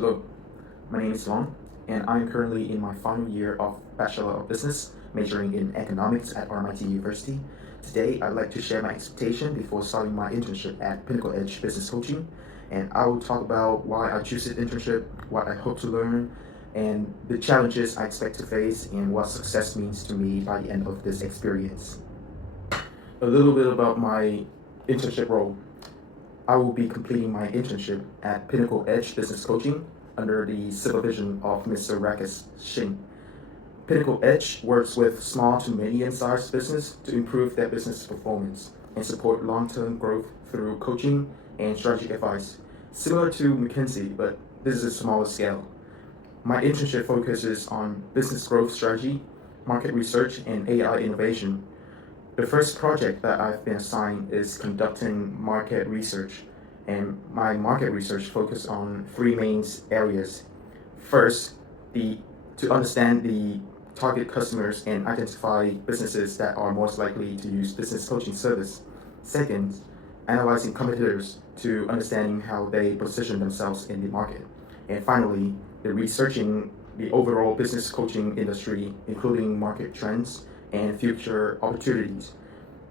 Hello, my name is Long, and I'm currently in my final year of Bachelor of Business, majoring in Economics at RMIT University. Today, I'd like to share my expectation before starting my internship at Pinnacle Edge Business Coaching, and I will talk about why I choose this internship, what I hope to learn, and the challenges I expect to face, and what success means to me by the end of this experience. A little bit about my internship role. I will be completing my internship at Pinnacle Edge Business Coaching under the supervision of Mr. Rakesh Singh. Pinnacle Edge works with small to medium-sized business to improve their business performance and support long-term growth through coaching and strategic advice, similar to McKinsey, but this is a smaller scale. My internship focuses on business growth strategy, market research, and AI innovation. The first project that I've been assigned is conducting market research, and my market research focuses on three main areas. First, to understand the target customers and identify businesses that are most likely to use business coaching service. Second, analyzing competitors to understanding how they position themselves in the market. And finally, the researching the overall business coaching industry, including market trends and future opportunities.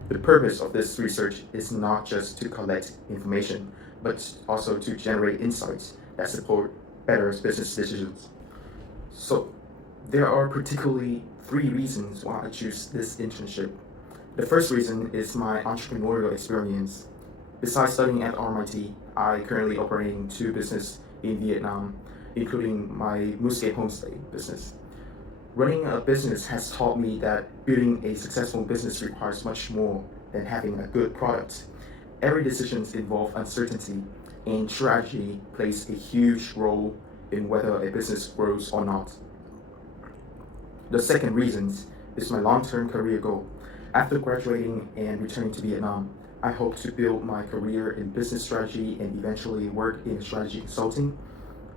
The purpose of this research is not just to collect information, but also to generate insights that support better business decisions. So, there are particularly three reasons why I choose this internship. The first reason is my entrepreneurial experience. Besides studying at RMIT, I currently operating two businesses in Vietnam, including my Mooscape homestay business. Running a business has taught me that building a successful business requires much more than having a good product. Every decision involves uncertainty, and strategy plays a huge role in whether a business grows or not. The second reason is my long-term career goal. After graduating and returning to Vietnam, I hope to build my career in business strategy and eventually work in strategy consulting.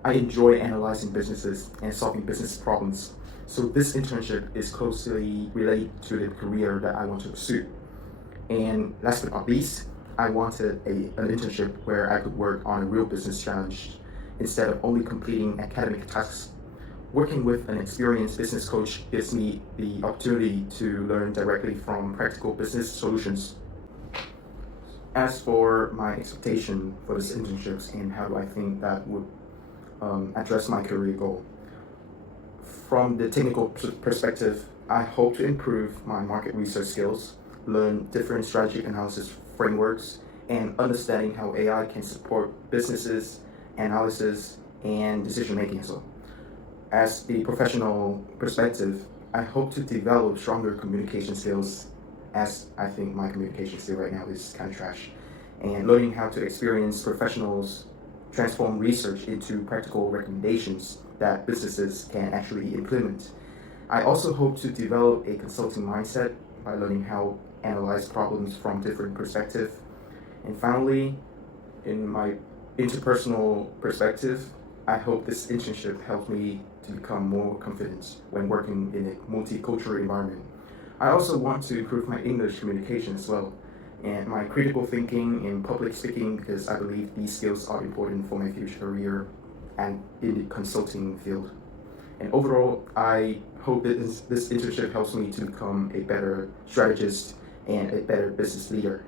I enjoy analyzing businesses and solving business problems, so this internship is closely related to the career that I want to pursue. And last but not least, I wanted an internship where I could work on a real business challenge instead of only completing academic tasks. Working with an experienced business coach gives me the opportunity to learn directly from practical business solutions. As for my expectation for this internship and how do I think that would address my career goal. From the technical perspective, I hope to improve my market research skills, learn different strategic analysis frameworks, and understanding how AI can support businesses, analysis, and decision making as well. As the professional perspective, I hope to develop stronger communication skills, as I think my communication skill right now is kind of trash, and learning how to experience professionals transform research into practical recommendations that businesses can actually implement. I also hope to develop a consulting mindset by learning how to analyze problems from different perspectives. And finally, in my interpersonal perspective, I hope this internship helps me to become more confident when working in a multicultural environment. I also want to improve my English communication as well, and my critical thinking and public speaking, because I believe these skills are important for my future career and in the consulting field. And overall, I hope that this internship helps me to become a better strategist and a better business leader.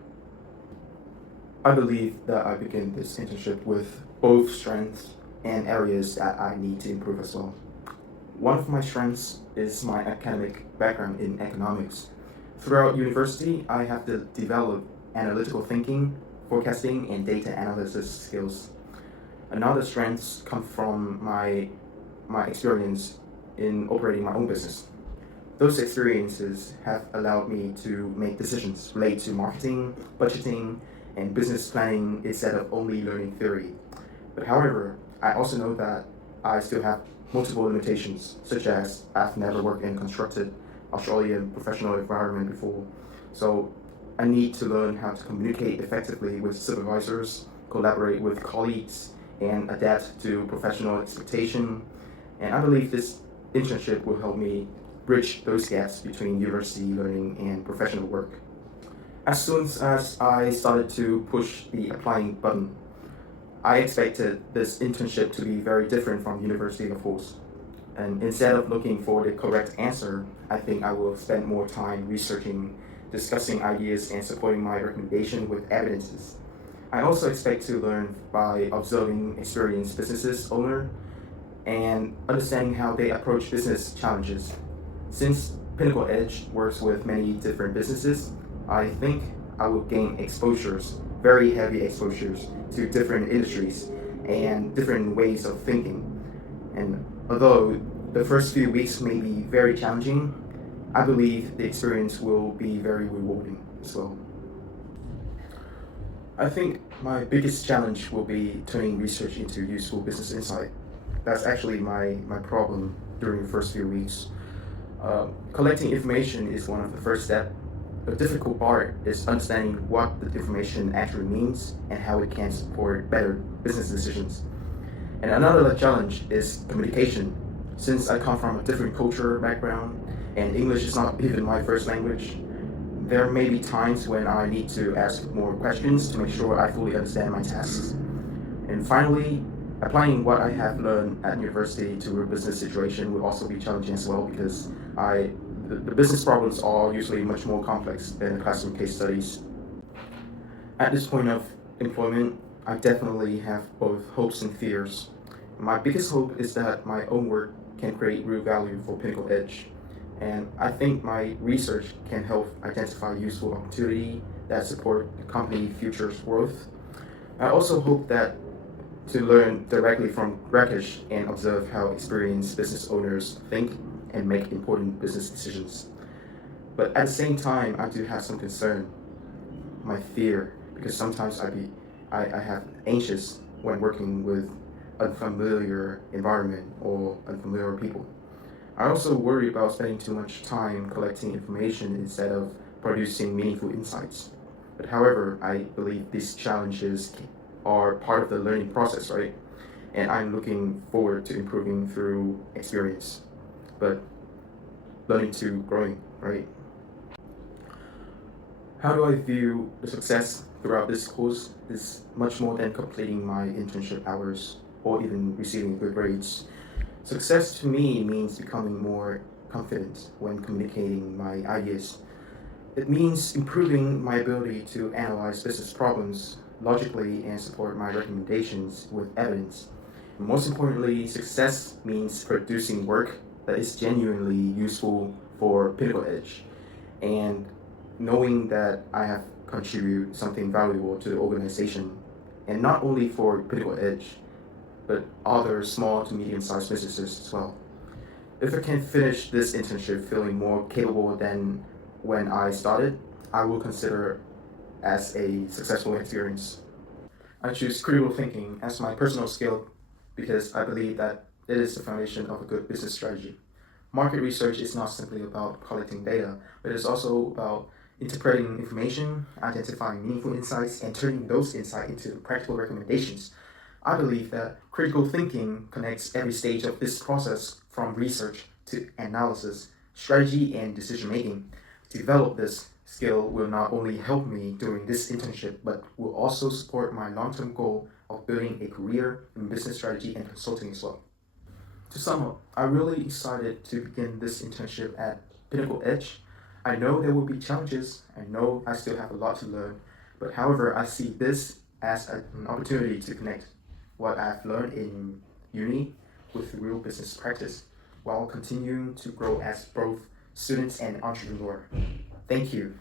I believe that I begin this internship with both strengths and areas that I need to improve as well. One of my strengths is my academic background in economics. Throughout university, I have to develop analytical thinking, forecasting, and data analysis skills. Another strength comes from my experience in operating my own business. Those experiences have allowed me to make decisions related to marketing, budgeting, and business planning instead of only learning theory. But however, I also know that I still have multiple limitations, such as I've never worked in a constructed Australian professional environment before. So I need to learn how to communicate effectively with supervisors, collaborate with colleagues, and adapt to professional expectation. And I believe this internship will help me bridge those gaps between university learning and professional work. As soon as I started to push the applying button, I expected this internship to be very different from university, of course. And instead of looking for the correct answer, I think I will spend more time researching, discussing ideas, and supporting my recommendation with evidences. I also expect to learn by observing experienced businesses owner and understanding how they approach business challenges. Since Pinnacle Edge works with many different businesses, I think I will gain exposures, very heavy exposures to different industries and different ways of thinking. And although the first few weeks may be very challenging, I believe the experience will be very rewarding as well. I think my biggest challenge will be turning research into useful business insight. That's actually my problem during the first few weeks. Collecting information is one of the first steps. The difficult part is understanding what the information actually means and how it can support better business decisions. And another challenge is communication. Since I come from a different culture background and English is not even my first language, there may be times when I need to ask more questions to make sure I fully understand my tasks. And finally, applying what I have learned at university to a business situation will also be challenging as well because the business problems are usually much more complex than the classroom case studies. At this point of employment, I definitely have both hopes and fears. My biggest hope is that my own work can create real value for Pinnacle Edge. And I think my research can help identify useful opportunity that support the company future's growth. I also hope that to learn directly from Rakesh and observe how experienced business owners think and make important business decisions. But at the same time, I do have some concern, my fear, because sometimes I have anxious when working with unfamiliar environment or unfamiliar people. I also worry about spending too much time collecting information instead of producing meaningful insights. But however, I believe these challenges are part of the learning process, right? And I'm looking forward to improving through experience, but learning to growing, right? How do I view the success throughout this course is much more than completing my internship hours or even receiving good grades. Success to me means becoming more confident when communicating my ideas. It means improving my ability to analyze business problems logically and support my recommendations with evidence. And most importantly, success means producing work that is genuinely useful for Pinnacle Edge and knowing that I have contributed something valuable to the organization and not only for Pinnacle Edge, but other small to medium-sized businesses as well. If I can finish this internship feeling more capable than when I started, I will consider as a successful experience. I choose critical thinking as my personal skill because I believe that it is the foundation of a good business strategy. Market research is not simply about collecting data, but it's also about interpreting information, identifying meaningful insights, and turning those insights into practical recommendations. I believe that critical thinking connects every stage of this process from research to analysis, strategy, and decision making. To develop this skill will not only help me during this internship, but will also support my long-term goal of building a career in business strategy and consulting as well. To sum up, I'm really excited to begin this internship at Pinnacle Edge. I know there will be challenges. I know I still have a lot to learn, but however, I see this as an opportunity to connect what I've learned in uni with real business practice while continuing to grow as both students and entrepreneur. Thank you.